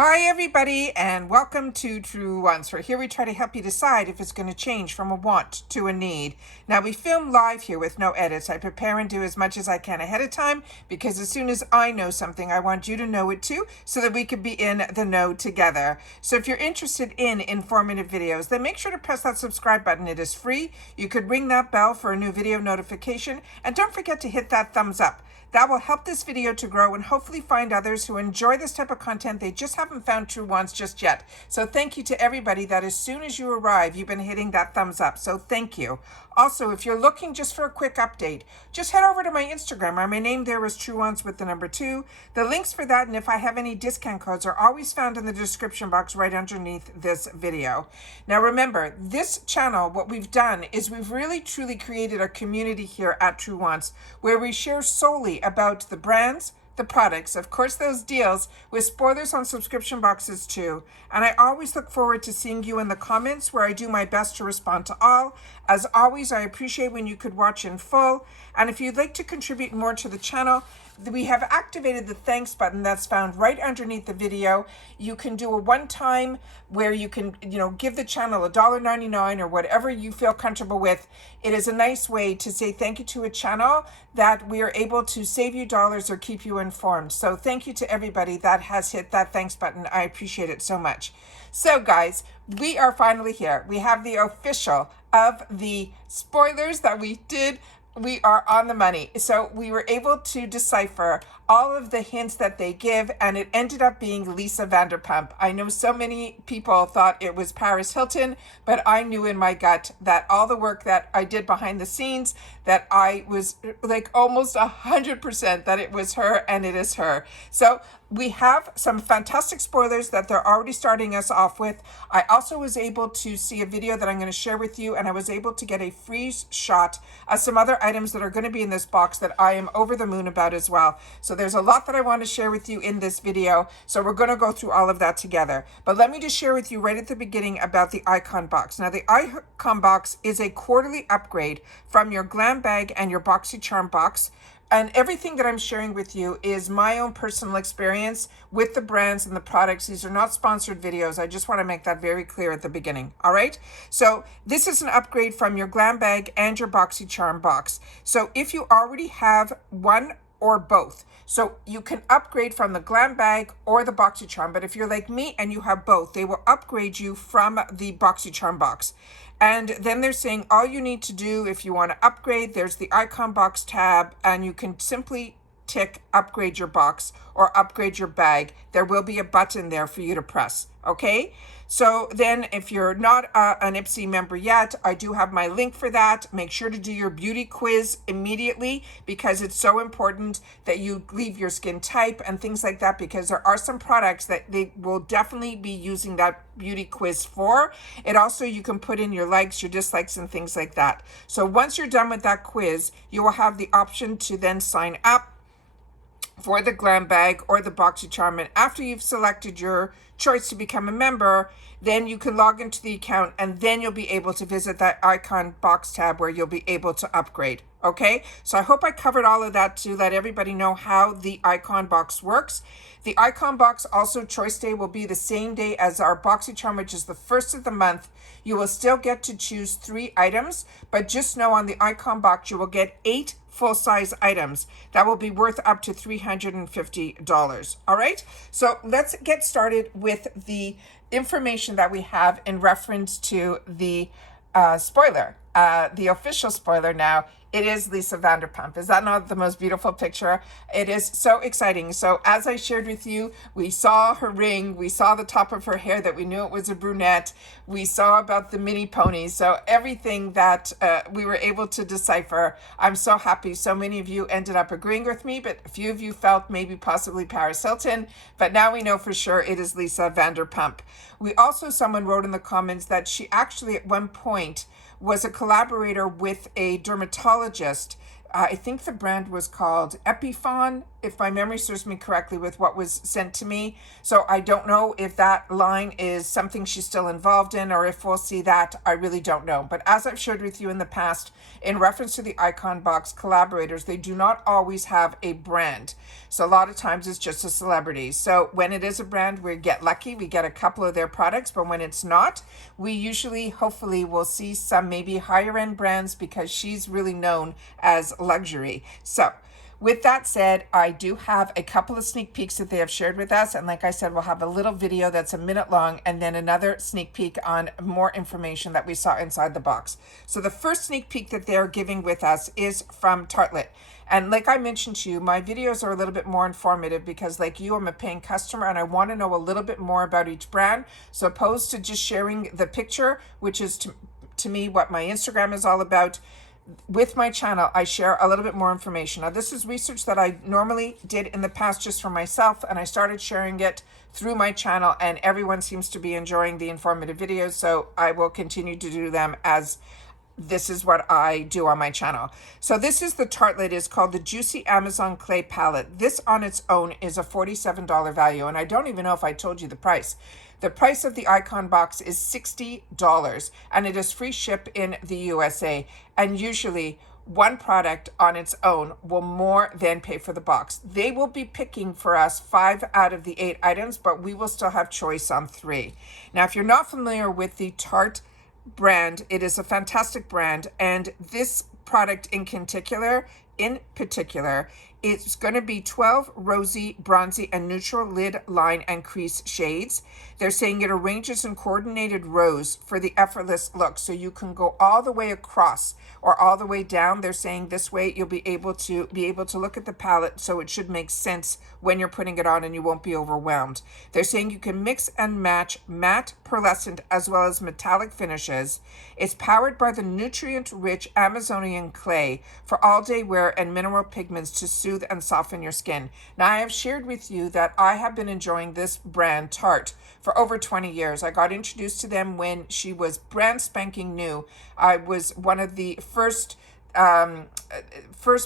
Hi everybody and welcome to Truewants, where here we try to help you decide if it's going to change from a want to a need. Now we film live here with no edits. I prepare and do as much as I can ahead of time because as soon as I know something, I want you to know it too so that we could be in the know together. So if you're interested in informative videos, then make sure to press that subscribe button. It is free. You could ring that bell for a new video notification and don't forget to hit that thumbs up. That will help this video to grow and hopefully find others who enjoy this type of content. They just haven't found Truewants just yet. So thank you to everybody that as soon as you arrive, you've been hitting that thumbs up. So thank you. Also, if you're looking just for a quick update, just head over to my Instagram. My name there is Truewants with the number 2. The links for that and if I have any discount codes are always found in the description box right underneath this video. Now remember, this channel, what we've done is we've really truly created a community here at Truewants where we share solely about the brands, the products, of course those deals, with spoilers on subscription boxes too. And I always look forward to seeing you in the comments where I do my best to respond to all. As always, I appreciate when you could watch in full. And if you'd like to contribute more to the channel, we have activated the thanks button that's found right underneath the video. You can do a one-time where you can, give the channel $1.99 or whatever you feel comfortable with. It is a nice way to say thank you to a channel that we are able to save you dollars or keep you informed. So thank you to everybody that has hit that thanks button. I appreciate it so much. So guys, we are finally here. We have the official of the spoilers that we did. We are on the money. So we were able to decipher all of the hints that they give, and it ended up being Lisa Vanderpump. I know so many people thought it was Paris Hilton, but I knew in my gut that all the work that I did behind the scenes, that I was like almost 100% that it was her, and it is her. So we have some fantastic spoilers that they're already starting us off with. I also was able to see a video that I'm going to share with you, and I was able to get a free shot of some other items that are going to be in this box that I am over the moon about as well. So there's a lot that I want to share with you in this video. So we're going to go through all of that together. But let me just share with you right at the beginning about the icon box. Now the icon box is a quarterly upgrade from your glam bag and your BoxyCharm box. And everything that I'm sharing with you is my own personal experience with the brands and the products. These are not sponsored videos. I just want to make that very clear at the beginning. All right. So this is an upgrade from your glam bag and your BoxyCharm box. So if you already have one or both, so you can upgrade from the glam bag or the BoxyCharm. But if you're like me and you have both, they will upgrade you from the BoxyCharm box. And then they're saying all you need to do if you want to upgrade, there's the icon box tab, and you can simply tick upgrade your box or upgrade your bag. There will be a button there for you to press. Okay. So then if you're not an IPSY member yet, I do have my link for that. Make sure to do your beauty quiz immediately because it's so important that you leave your skin type and things like that, because there are some products that they will definitely be using that beauty quiz for. It also, you can put in your likes, your dislikes, and things like that. So once you're done with that quiz, you will have the option to then sign up for the glam bag or the BoxyCharm. And after you've selected your choice to become a member, then you can log into the account and then you'll be able to visit that icon box tab where you'll be able to upgrade. Okay, so I hope I covered all of that to let everybody know how the icon box works. The icon box also choice day will be the same day as our BoxyCharm, which is the 1st of the month. You will still get to choose 3 items, but just know on the icon box you will get 8 full-size items that will be worth up to $350. All right, so let's get started with the information that we have in reference to the spoiler, the official spoiler now. It is Lisa Vanderpump. Is that not the most beautiful picture? It is so exciting. So as I shared with you, we saw her ring, we saw the top of her hair that we knew it was a brunette, we saw about the mini ponies. So everything that we were able to decipher, I'm so happy. So many of you ended up agreeing with me, but a few of you felt maybe possibly Paris Hilton, but now we know for sure it is Lisa Vanderpump. We also, someone wrote in the comments that she actually at one point was a collaborator with a dermatologist I think the brand was called Epiphon, if my memory serves me correctly, with what was sent to me. So I don't know if that line is something she's still involved in, or if we'll see that. I really don't know. But as I've shared with you in the past, in reference to the Icon Box collaborators, they do not always have a brand. So a lot of times it's just a celebrity. So when it is a brand, we get lucky. We get a couple of their products. But when it's not, we usually, hopefully, will see some maybe higher end brands, because she's really known as luxury. So with that said, I do have a couple of sneak peeks that they have shared with us. And like I said, we'll have a little video that's a minute long, and then another sneak peek on more information that we saw inside the box. So the first sneak peek that they're giving with us is from Tarte. And like I mentioned to you, my videos are a little bit more informative because, like you, I'm a paying customer and I want to know a little bit more about each brand. So opposed to just sharing the picture, which is to me what my Instagram is all about, with my channel, I share a little bit more information. Now, this is research that I normally did in the past just for myself, and I started sharing it through my channel, and everyone seems to be enjoying the informative videos, so I will continue to do them, as this is what I do on my channel. So this is the Tarte. It is called the Juicy Amazon Clay Palette. This on its own is a $47 value, and I don't even know if I told you the price. The price of the Icon Box is $60, and it is free ship in the USA. And usually one product on its own will more than pay for the box. They will be picking for us 5 out of the 8 items, but we will still have choice on 3. Now, if you're not familiar with the Tarte brand, it is a fantastic brand, and this product in particular, it's going to be 12 rosy, bronzy, and neutral lid, line, and crease shades. They're saying it arranges in coordinated rows for the effortless look. So you can go all the way across or all the way down. They're saying this way you'll be able to look at the palette, so it should make sense when you're putting it on and you won't be overwhelmed. They're saying you can mix and match matte, pearlescent, as well as metallic finishes. It's powered by the nutrient-rich Amazonian clay for all-day wear and mineral pigments to soothe and soften your skin. Now, I have shared with you that I have been enjoying this brand, Tarte, for over 20 years. I got introduced to them when she was brand spanking new. I was one of the first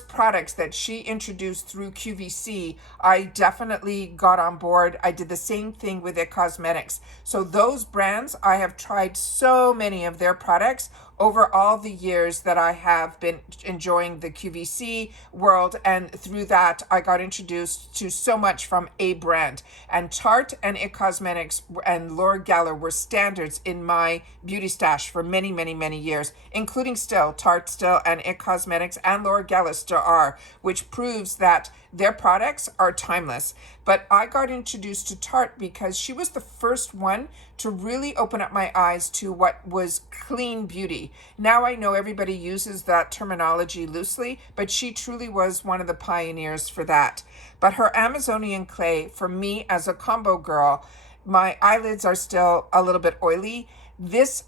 products that she introduced through QVC. I definitely got on board. I did the same thing with IT Cosmetics. So those brands, I have tried so many of their products over all the years that I have been enjoying the QVC world, and through that I got introduced to so much from a brand. And Tarte and IT Cosmetics and Laura Geller were standards in my beauty stash for many, many, many years, including still Tarte still, and IT Cosmetics and Laura Geller still are, which proves that their products are timeless. But I got introduced to Tarte because she was the first one to really open up my eyes to what was clean beauty. Now I know everybody uses that terminology loosely, but she truly was one of the pioneers for that. But her Amazonian clay, for me as a combo girl, my eyelids are still a little bit oily. This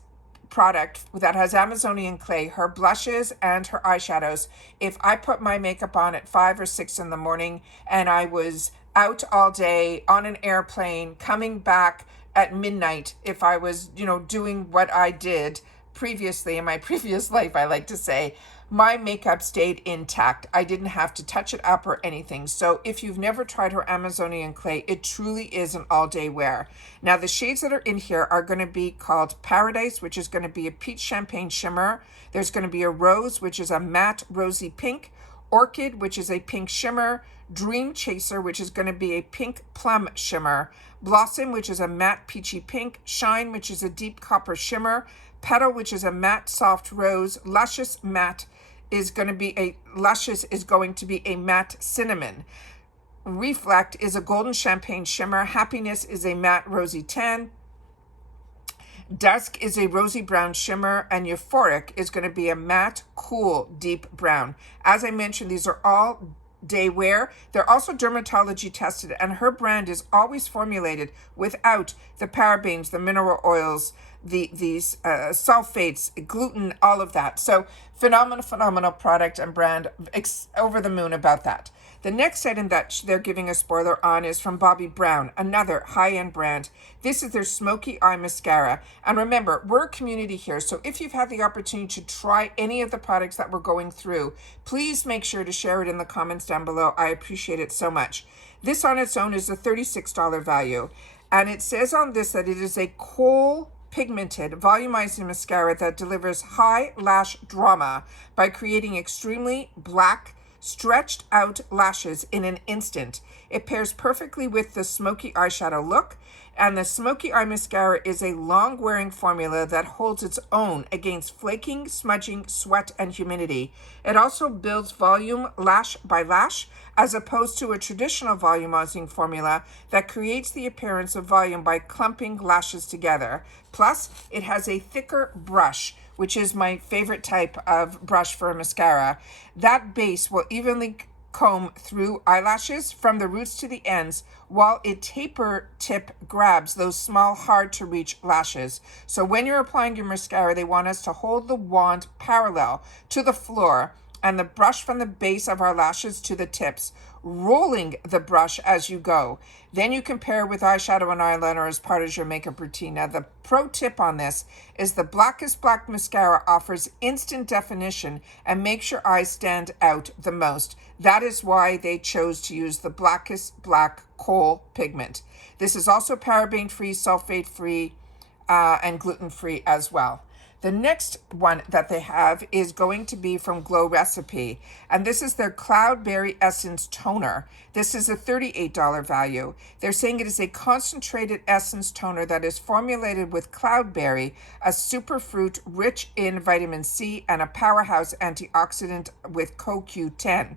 product that has Amazonian clay, her blushes and her eyeshadows, if I put my makeup on at 5 or 6 in the morning and I was out all day on an airplane, coming back at midnight, if I was, doing what I did previously in my previous life, I like to say, my makeup stayed intact. I didn't have to touch it up or anything. So if you've never tried her Amazonian clay, it truly is an all-day wear. Now, the shades that are in here are going to be called Paradise, which is going to be a peach champagne shimmer. There's going to be a Rose, which is a matte rosy pink. Orchid, which is a pink shimmer. Dream Chaser, which is going to be a pink plum shimmer. Blossom, which is a matte peachy pink. Shine, which is a deep copper shimmer. Petal, which is a matte soft rose. Luscious is going to be a matte cinnamon. Reflect is a golden champagne shimmer. Happiness is a matte rosy tan. Dusk is a rosy brown shimmer, and Euphoric is going to be a matte, cool, deep brown. As I mentioned, these are all day wear. They're also dermatology tested, and her brand is always formulated without the parabens, the mineral oils, these sulfates, gluten, all of that. So phenomenal product and brand. Over the moon about that. The next item that they're giving a spoiler on is from Bobbi Brown, another high-end brand. This is their Smoky Eye Mascara. And remember, we're a community here, so if you've had the opportunity to try any of the products that we're going through, please make sure to share it in the comments down below. I appreciate it so much. This on its own is a $36 value. And it says on this that it is a kohl pigmented volumizing mascara that delivers high lash drama by creating extremely black, stretched out lashes in an instant. It pairs perfectly with the smoky eyeshadow look, and the Smoky Eye Mascara is a long-wearing formula that holds its own against flaking, smudging, sweat, and humidity. It also builds volume lash by lash, as opposed to a traditional volumizing formula that creates the appearance of volume by clumping lashes together. Plus, it has a thicker brush, which is my favorite type of brush for a mascara. That base will evenly comb through eyelashes from the roots to the ends, while a taper tip grabs those small, hard to reach lashes. So when you're applying your mascara, they want us to hold the wand parallel to the floor and the brush from the base of our lashes to the tips, rolling the brush as you go. Then you can pair with eyeshadow and eyeliner as part of your makeup routine. Now, the pro tip on this is the Blackest Black Mascara offers instant definition and makes your eyes stand out the most. That is why they chose to use the Blackest Black kohl pigment. This is also paraben-free, sulfate-free, and gluten-free as well. The next one that they have is going to be from Glow Recipe, and this is their Cloudberry Essence Toner. This is a $38 value. They're saying it is a concentrated essence toner that is formulated with cloudberry, a superfruit rich in vitamin C, and a powerhouse antioxidant with CoQ10.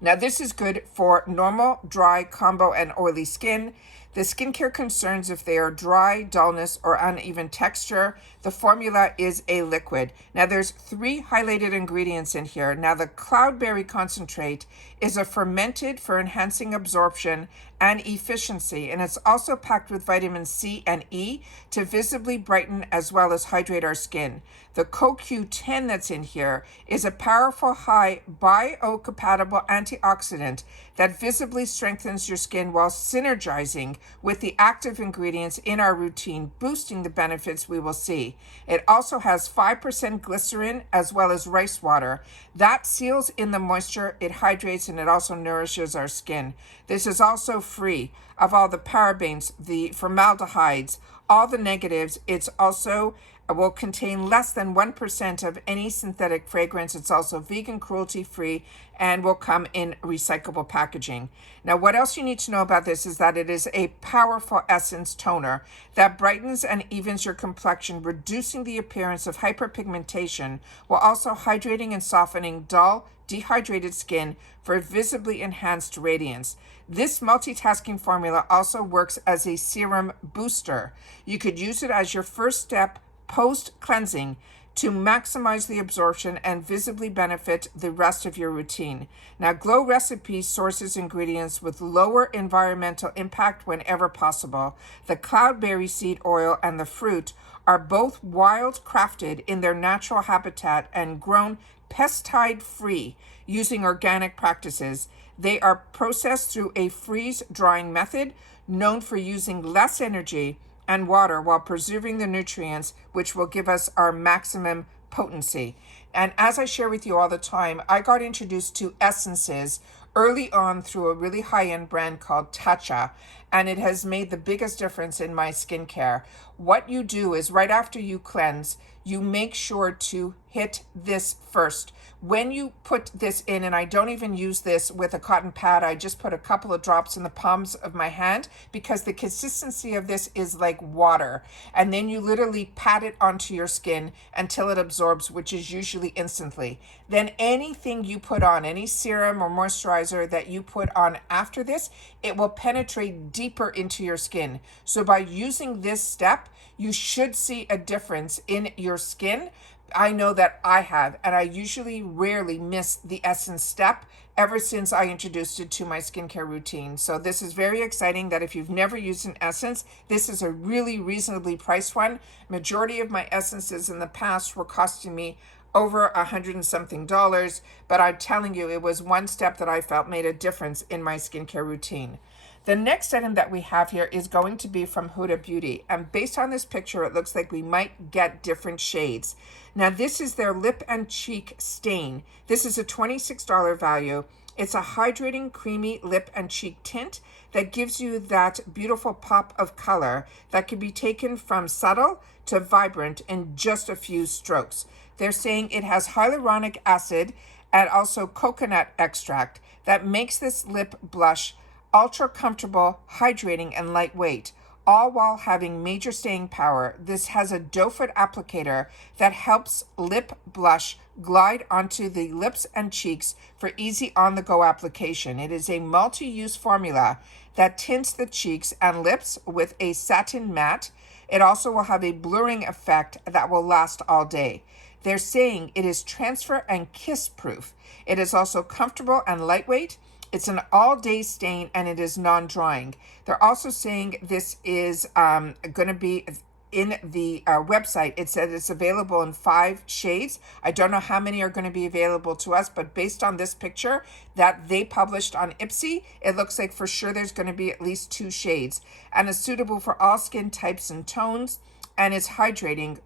Now, this is good for normal, dry, combo, and oily skin. The skincare concerns if they are dry, dullness, or uneven texture. The formula is a liquid. Now, there's 3 highlighted ingredients in here. Now, the cloudberry concentrate is a fermented for enhancing absorption and efficiency, and it's also packed with vitamin C and E to visibly brighten as well as hydrate our skin. The CoQ10 that's in here is a powerful high biocompatible antioxidant that visibly strengthens your skin while synergizing with the active ingredients in our routine, boosting the benefits we will see. It also has 5% glycerin as well as rice water. That seals in the moisture, it hydrates, and it also nourishes our skin. This is also free of all the parabens, the formaldehydes, all the negatives. It's also will contain less than 1% of any synthetic fragrance. It's also vegan, cruelty-free, and will come in recyclable packaging. Now, what else you need to know about this is that it is a powerful essence toner that brightens and evens your complexion, reducing the appearance of hyperpigmentation, while also hydrating and softening dull, dehydrated skin for visibly enhanced radiance. This multitasking formula also works as a serum booster. You could use it as your first step post-cleansing to maximize the absorption and visibly benefit the rest of your routine. Now, Glow Recipe sources ingredients with lower environmental impact whenever possible. The cloudberry seed oil and the fruit are both wild crafted in their natural habitat and grown pesticide-free using organic practices. They are processed through a freeze-drying method known for using less energy and water while preserving the nutrients, which will give us our maximum potency. And as I share with you all the time, I got introduced to essences early on through a really high-end brand called Tarte, and it has made the biggest difference in my skincare. What you do is right after you cleanse, you make sure to hit this first. When you put this in, and I don't even use this with a cotton pad, I just put a couple of drops in the palms of my hand because the consistency of this is like water. And then you literally pat it onto your skin until it absorbs, which is usually instantly. Then anything you put on, any serum or moisturizer that you put on after this, it will penetrate deeper into your skin. So by using this step, you should see a difference in your skin I know that I have, and I usually rarely miss the essence step ever since I introduced it to my skincare routine. So this is very exciting that if you've never used an essence, this is a really reasonably priced one. Majority of my essences in the past were costing me over $100 and something, but I'm telling you, it was one step that I felt made a difference in my skincare routine. The next item that we have here is going to be from Huda Beauty. And based on this picture, it looks like we might get different shades. Now, this is their lip and cheek stain. This is a $26 value. It's a hydrating, creamy lip and cheek tint that gives you that beautiful pop of color that can be taken from subtle to vibrant in just a few strokes. They're saying it has hyaluronic acid and also coconut extract that makes this lip blush ultra comfortable, hydrating, and lightweight, all while having major staying power. This has a doe foot applicator that helps lip blush glide onto the lips and cheeks for easy on-the-go application. It is a multi-use formula that tints the cheeks and lips with a satin matte. It also will have a blurring effect that will last all day. They're saying it is transfer and kiss proof. It is also comfortable and lightweight. It's an all-day stain, and it is non-drying. They're also saying this is going to be in the website. It says it's available in 5 shades. I don't know how many are going to be available to us, but based on this picture that they published on IPSY, it looks like for sure there's going to be at least 2 shades. And it's suitable for all skin types and tones, and it's hydrating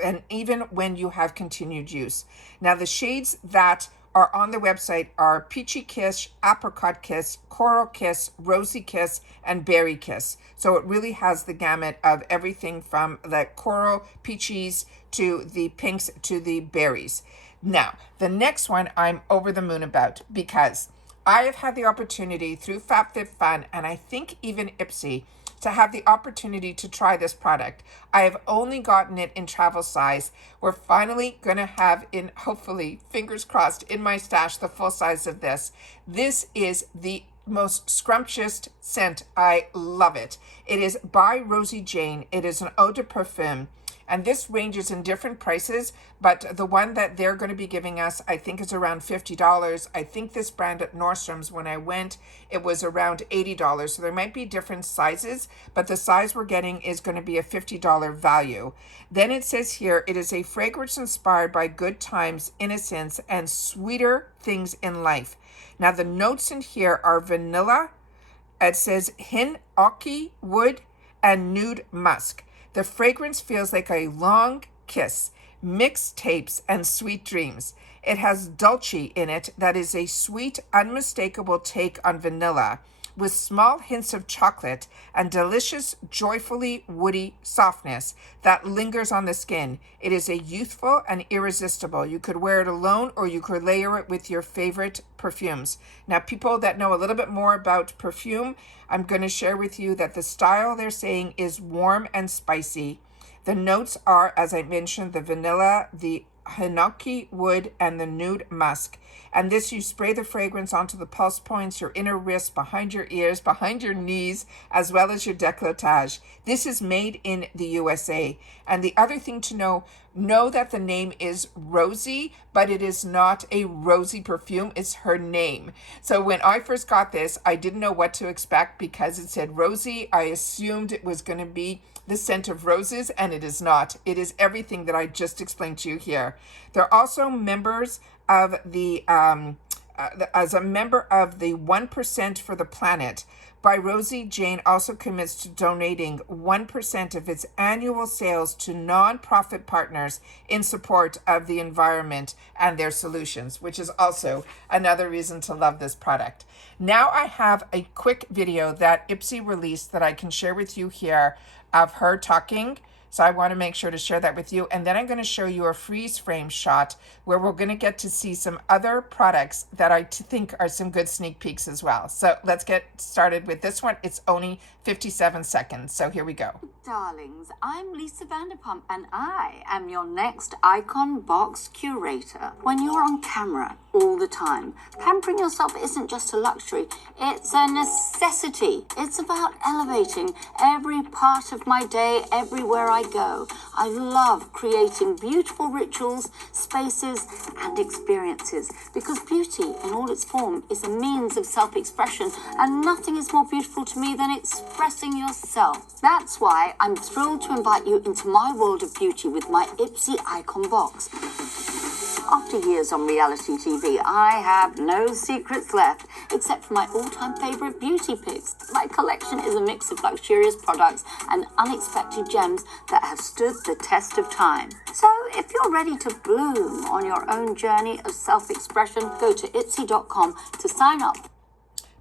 and even when you have continued use. Now, the shades that are on the website are Peachy Kiss, Apricot Kiss, Coral Kiss, Rosy Kiss, and Berry Kiss. So it really has the gamut of everything from the coral peaches to the pinks to the berries. Now, the next one I'm over the moon about because I have had the opportunity through FabFitFun and I think even IPSY to have the opportunity to try this product. I have only gotten it in travel size. We're finally going to have in, hopefully, fingers crossed, in my stash, the full size of this. This is the most scrumptious scent. I love it. It is by Rosie Jane. It is an eau de perfume. And this ranges in different prices, but the one that they're going to be giving us, I think, is around $50. I think this brand at Nordstrom's, when I went, it was around $80. So there might be different sizes, but the size we're getting is going to be a $50 value. Then it says here, it is a fragrance inspired by good times, innocence, and sweeter things in life. Now, the notes in here are vanilla. It says hinoki wood and nude musk. The fragrance feels like a long kiss, mixed tapes, and sweet dreams. It has dulce in it that is a sweet, unmistakable take on vanilla, with small hints of chocolate and delicious, joyfully woody softness that lingers on the skin. It is a youthful and irresistible. You could wear it alone or you could layer it with your favorite perfumes. Now, people that know a little bit more about perfume, I'm going to share with you that the style they're saying is warm and spicy. The notes are, as I mentioned, the vanilla, the hinoki wood, and the nude musk. And this, you spray the fragrance onto the pulse points, your inner wrists, behind your ears, behind your knees, as well as your décolletage. This is made in the USA. And the other thing to know that the name is Rosie, but it is not a rosy perfume. It's her name. So when I first got this, I didn't know what to expect because it said Rosie. I assumed it was going to be the scent of roses, and it is not. It is everything that I just explained to you here. They're also members of the, as a member of the 1% for the Planet. By Rosie Jane also commits to donating 1% of its annual sales to non-profit partners in support of the environment and their solutions, which is also another reason to love this product. Now I have a quick video that IPSY released that I can share with you here of her talking. So I want to make sure to share that with you. And then I'm going to show you a freeze frame shot where we're going to get to see some other products that I think are some good sneak peeks as well. So let's get started with this one. It's only 57 seconds. So here we go. Darlings, I'm Lisa Vanderpump and I am your next icon box curator. When you're on camera, all the time. Pampering yourself isn't just a luxury, it's a necessity. It's about elevating every part of my day, everywhere I go. I love creating beautiful rituals, spaces, and experiences because beauty in all its form is a means of self-expression, and nothing is more beautiful to me than expressing yourself. That's why I'm thrilled to invite you into my world of beauty with my IPSY icon box. After years on reality TV, I have no secrets left, except for my all-time favourite beauty picks. My collection is a mix of luxurious products and unexpected gems that have stood the test of time. So if you're ready to bloom on your own journey of self-expression, go to ipsy.com to sign up.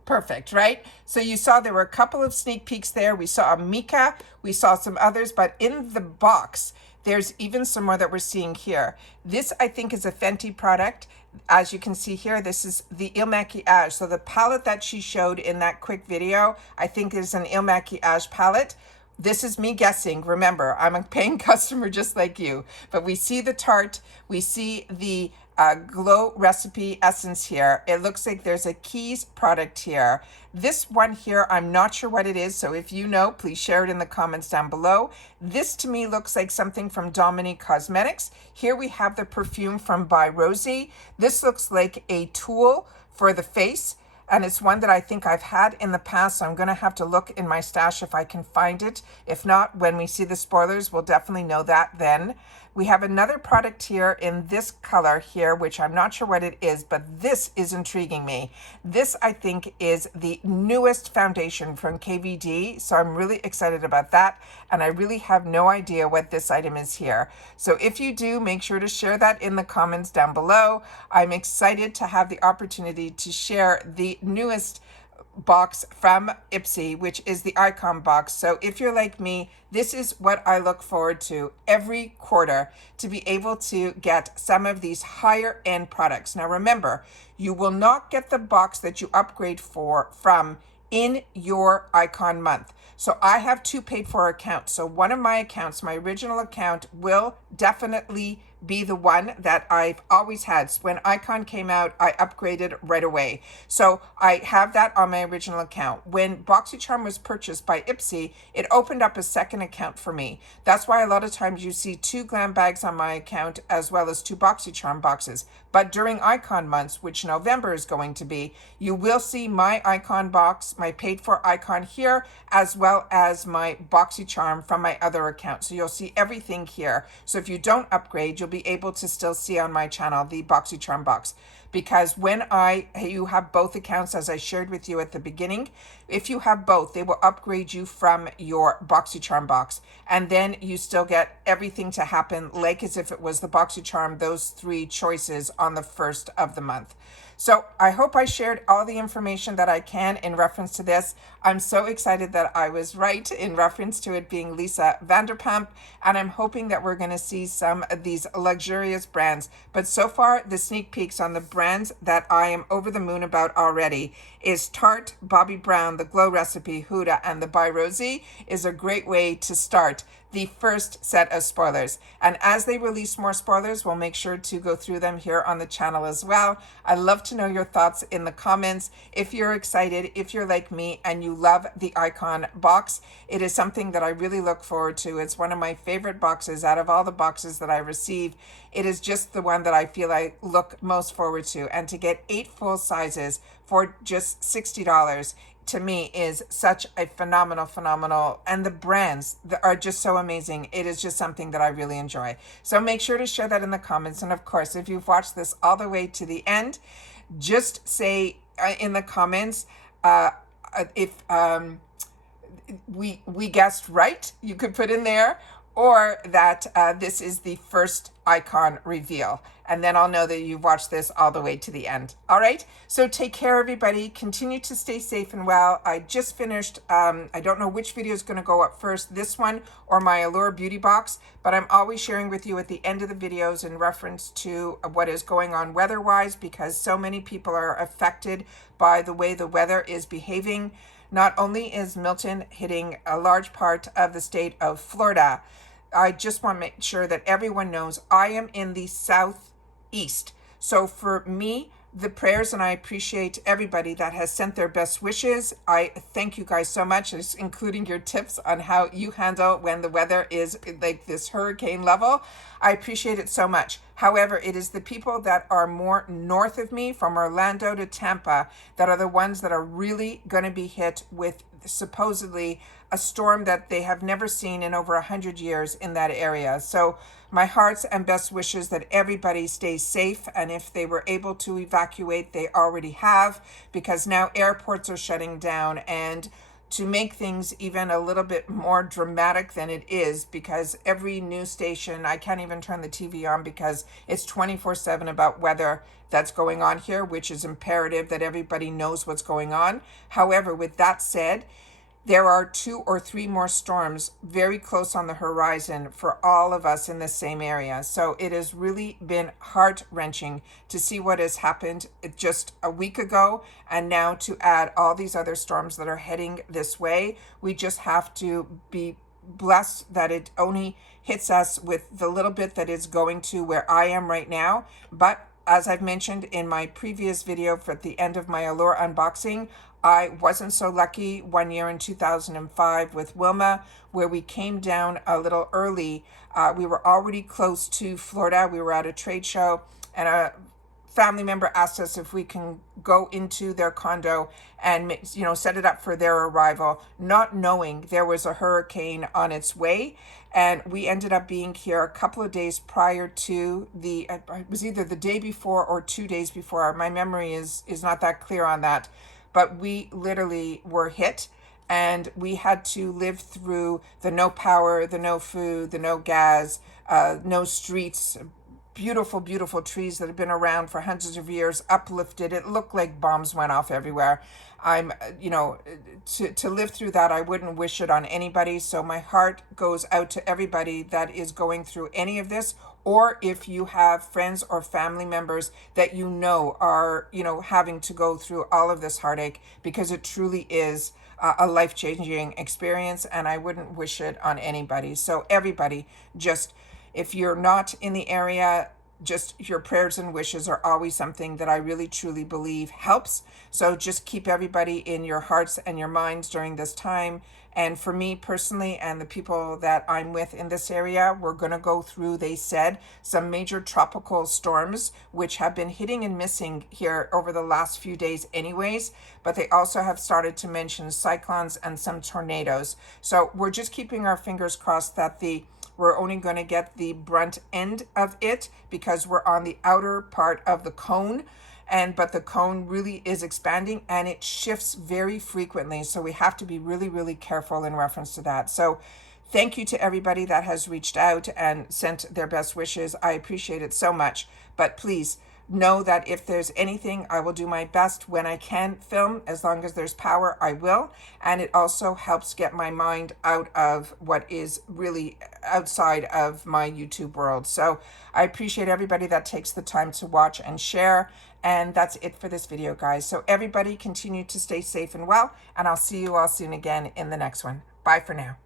Perfect, right? So you saw there were a couple of sneak peeks there. We saw a Mika, we saw some others, but in the box, there's even some more that we're seeing here. This, I think, is a Fenty product. As you can see here, this is the Il Maquillage. So the palette that she showed in that quick video, I think is an Il Maquillage palette. This is me guessing. Remember, I'm a paying customer just like you. But we see the Tarte. We see the Glow Recipe Essence here. It looks like there's a Keys product here. This one here, I'm not sure what it is. So if you know, please share it in the comments down below. This to me looks like something from Dominique Cosmetics. Here we have the perfume from by Rosie. This looks like a tool for the face. And it's one that I think I've had in the past, so I'm going to have to look in my stash if I can find it. If not, when we see the spoilers, we'll definitely know that then. We have another product here in this color here, which I'm not sure what it is, but this is intriguing me. This, I think, is the newest foundation from KVD, so I'm really excited about that, and I really have no idea what this item is here. So if you do, make sure to share that in the comments down below. I'm excited to have the opportunity to share the newest box from IPSY, which is the icon box. So if you're like me, this is what I look forward to every quarter, to be able to get some of these higher end products. Now remember, you will not get the box that you upgrade from in your icon month. So I have two paid for accounts. So one of my accounts, my original account, will definitely be the one that I've always had. So when Icon came out, I upgraded right away. So I have that on my original account. When BoxyCharm was purchased by IPSY, it opened up a second account for me. That's why a lot of times you see 2 glam bags on my account as well as 2 BoxyCharm boxes. But during Icon months, which November is going to be, you will see my Icon box, my paid for Icon here, as well as my BoxyCharm from my other account. So you'll see everything here. So if you don't upgrade, you'll be able to still see on my channel the BoxyCharm box. Because when you have both accounts, as I shared with you at the beginning, if you have both, they will upgrade you from your BoxyCharm box. And then you still get everything to happen like as if it was the BoxyCharm, those 3 choices on the first of the month. So I hope I shared all the information that I can in reference to this. I'm so excited that I was right in reference to it being Lisa Vanderpump, and I'm hoping that we're going to see some of these luxurious brands. But so far, the sneak peeks on the brands that I am over the moon about already is Tarte, Bobbi Brown, the Glow Recipe, Huda, and the by Rosie is a great way to start the first set of spoilers. And as they release more spoilers, we'll make sure to go through them here on the channel as well. I'd love to know your thoughts in the comments. If you're excited, if you're like me and you love the Icon box, it is something that I really look forward to. It's one of my favorite boxes out of all the boxes that I received. It is just the one that I feel I look most forward to. And to get 8 full sizes for just $60 to me is such a phenomenal, and the brands that are just so amazing. It is just something that I really enjoy. So make sure to share that in the comments. And of course, if you've watched this all the way to the end, just say in the comments if we guessed right, you could put in there, or that this is the first icon reveal. And then I'll know that you've watched this all the way to the end. All right. So take care, everybody. Continue to stay safe and well. I just finished, I don't know which video is going to go up first, this one or my Allure Beauty box, but I'm always sharing with you at the end of the videos in reference to what is going on weather-wise, because so many people are affected by the way the weather is behaving. Not only is Milton hitting a large part of the state of Florida, I just want to make sure that everyone knows I am in the southeast. So for me, the prayers, and I appreciate everybody that has sent their best wishes. I thank you guys so much, including your tips on how you handle when the weather is like this hurricane level. I appreciate it so much. However, it is the people that are more north of me, from Orlando to Tampa, that are the ones that are really going to be hit with supposedly a storm that they have never seen in over 100 years in that area. So my hearts and best wishes that everybody stays safe, and if they were able to evacuate, they already have, because now airports are shutting down. And to make things even a little bit more dramatic than it is, because every news station, I can't even turn the TV on because it's 24/7 about weather that's going on here, which is imperative that everybody knows what's going on. However, with that said, there are 2 or 3 more storms very close on the horizon for all of us in the same area. So it has really been heart-wrenching to see what has happened just a week ago, and now to add all these other storms that are heading this way. We just have to be blessed that it only hits us with the little bit that is going to where I am right now. But as I've mentioned in my previous video for the end of my Allure unboxing, I wasn't so lucky one year in 2005 with Wilma, where we came down a little early. We were already close to Florida. We were at a trade show, and a family member asked us if we can go into their condo and, you know, set it up for their arrival, not knowing there was a hurricane on its way. And we ended up being here a couple of days prior to it was either the day before or 2 days before. My memory is not that clear on that. But we literally were hit, and we had to live through the no power, the no food, the no gas, no streets, beautiful, beautiful trees that have been around for hundreds of years, uplifted. It looked like bombs went off everywhere. To live through that, I wouldn't wish it on anybody. So my heart goes out to everybody that is going through any of this, or if you have friends or family members that you know are, having to go through all of this heartache, because it truly is a life-changing experience, and I wouldn't wish it on anybody. So everybody, just, if you're not in the area, just your prayers and wishes are always something that I really truly believe helps. So just keep everybody in your hearts and your minds during this time. And for me personally, and the people that I'm with in this area, we're going to go through, they said, some major tropical storms, which have been hitting and missing here over the last few days anyways. But they also have started to mention cyclones and some tornadoes. So we're just keeping our fingers crossed that we're only going to get the brunt end of it, because we're on the outer part of the cone. But the cone really is expanding, and it shifts very frequently. So we have to be really, really careful in reference to that. So thank you to everybody that has reached out and sent their best wishes. I appreciate it so much. But please know that if there's anything, I will do my best when I can film. As long as there's power, I will. And it also helps get my mind out of what is really outside of my YouTube world. So I appreciate everybody that takes the time to watch and share. And that's it for this video, guys. So everybody continue to stay safe and well, and I'll see you all soon again in the next one. Bye for now.